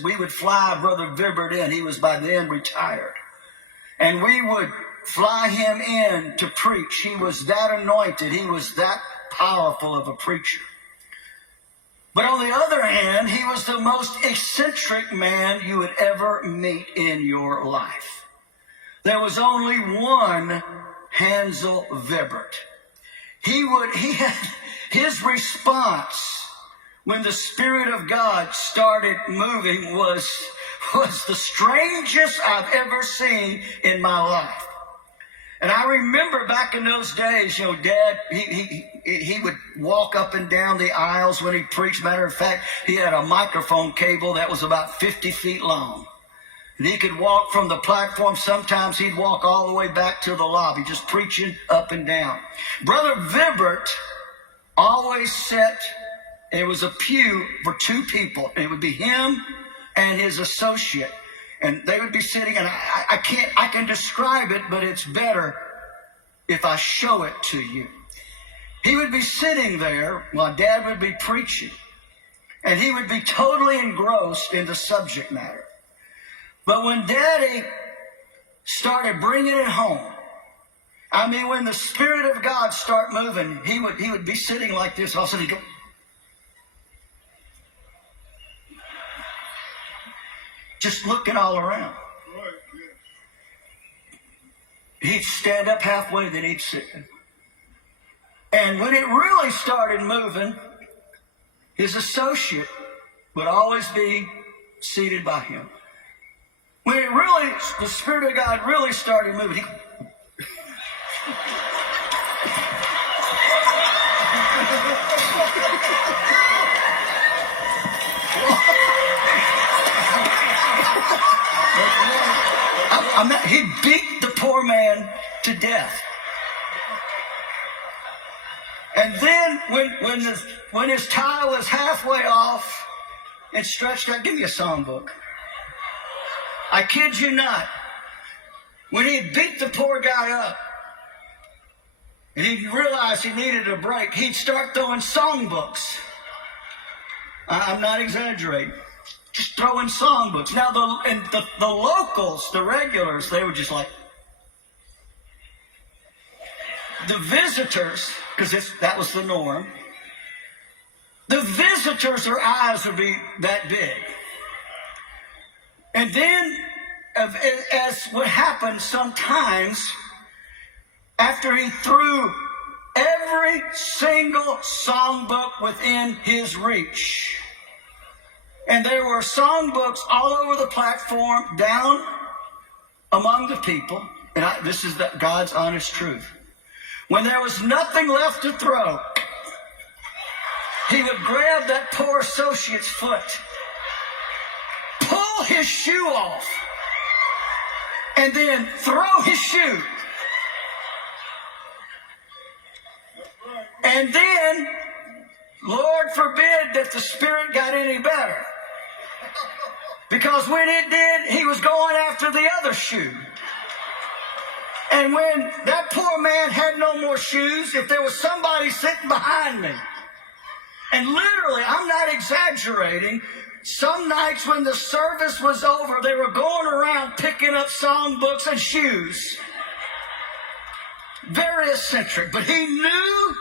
We would fly Brother Vibert in. He was by then retired. And we would fly him in to preach. He was that anointed. He was that powerful of a preacher. But on the other hand, he was the most eccentric man you would ever meet in your life. There was only one Hansel Vibert. His response when the Spirit of God started moving was the strangest I've ever seen in my life. And I remember back in those days, Dad, he would walk up and down the aisles when he preached. Matter of fact, he had a microphone cable that was about 50 feet long. And he could walk from the platform. Sometimes he'd walk all the way back to the lobby, just preaching up and down. Brother Vibert always sat. It was a pew for two people. It would be him and his associate. And they would be sitting, and I can describe it, but it's better if I show it to you. He would be sitting there while Dad would be preaching, and he would be totally engrossed in the subject matter. But when Daddy started bringing it home, I mean, when the Spirit of God started moving, he would be sitting like this, and all of a sudden he'd go, just looking all around. He'd stand up halfway, then he'd sit. And when it really started moving, his associate would always be seated by him. When the Spirit of God really started moving, he beat the poor man to death. And then when his tie was halfway off, it stretched out. Give me a songbook. I kid you not. When he beat the poor guy up, and he realized he needed a break, he'd start throwing songbooks. I'm not exaggerating. Just throwing songbooks. Now, the locals, the regulars, they were just like, the visitors, because that was the norm, the visitors, their eyes would be that big. And then, as would happen sometimes, after he threw every single songbook within his reach, and there were songbooks all over the platform, down among the people. And this is God's honest truth. When there was nothing left to throw, he would grab that poor associate's foot, pull his shoe off, and then throw his shoe. And then, Lord forbid that the Spirit got any better. Because when it did, he was going after the other shoe. And when that poor man had no more shoes, if there was somebody sitting behind me, and literally, I'm not exaggerating, some nights when the service was over, they were going around picking up songbooks and shoes. Very eccentric, but he knew